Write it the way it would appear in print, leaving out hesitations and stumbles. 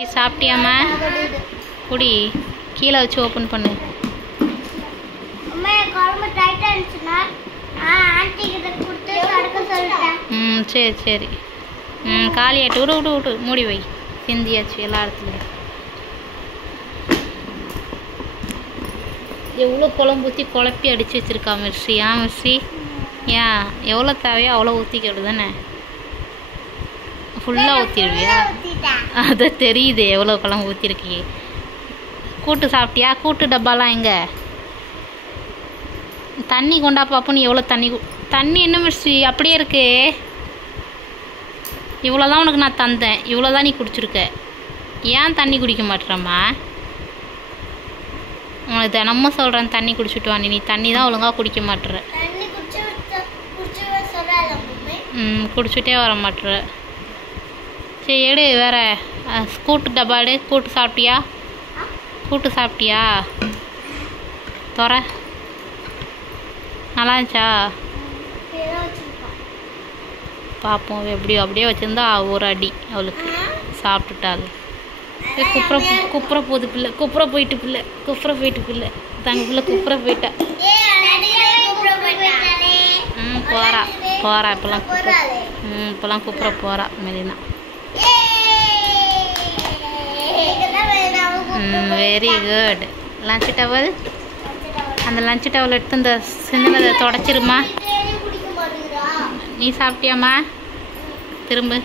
சாப்பிட்டியாம்மா? குடி, கீழே வச்சு ஓப்பன் பண்ணு. சரி சரி. காலியாட்டு விடு விடு விடு, மூடி வை. சிந்தியாச்சு எல்லா இடத்துலையும். எவ்வளோ குழம்பு ஊற்றி குழப்பி அடித்து வச்சுருக்கா மிர்சி. மிர்சி ஏன் எவ்வளோ தேவையோ அவ்வளோ ஊற்றிக்கிடு தானே? ஃபுல்லாக ஊற்றிடுவியா? அதை தெரியுது எவ்வளோ குழம்பு ஊற்றிருக்கீ. கூட்டு சாப்பிட்டியா? கூட்டு டப்பாலாம் எங்கே? தண்ணி கொண்டா பாப்புன்னு. எவ்வளோ தண்ணி என்ன மிர்சி அப்படியே இருக்கு? இவ்வளோதான் உனக்கு நான் தந்தேன், இவ்வளோதான் நீ குடிச்சிருக்க. ஏன் தண்ணி குடிக்க மாட்டேறம்மா? உனக்கு தினமும் சொல்கிறேன் தண்ணி குடிச்சிட்டு வா. நீ தண்ணி தான் ஒழுங்காக குடிக்க மாட்டுற. குடிச்சிட்டே வர மாட்டுற. சரி எடு வேற. கூட்டு டப்பா எடு. கூட்டு சாப்பிட்டியா? கூட்டு சாப்பிட்டியா? தொற. நல்லா இருந்துச்சா? பார்ப்போம் எப்படியோ. அப்படியே வச்சுருந்தா ஒரு அடி அவளுக்கு. சாப்பிட்டுட்டாள். குப்புற போகுது பிள்ளை. குப்புற போயிட்டு பிள்ளை. தங்க பிள்ளை குப்புற போயிட்டா. போறா இப்போலாம் குப்புற போறா Melina. Very good. Lunch towel, அந்த லஞ்ச் டவல் எடுத்து இந்த சின்னதை தொடச்சிருமா. நீ சாப்பிட்டியாம்மா? திரும்ப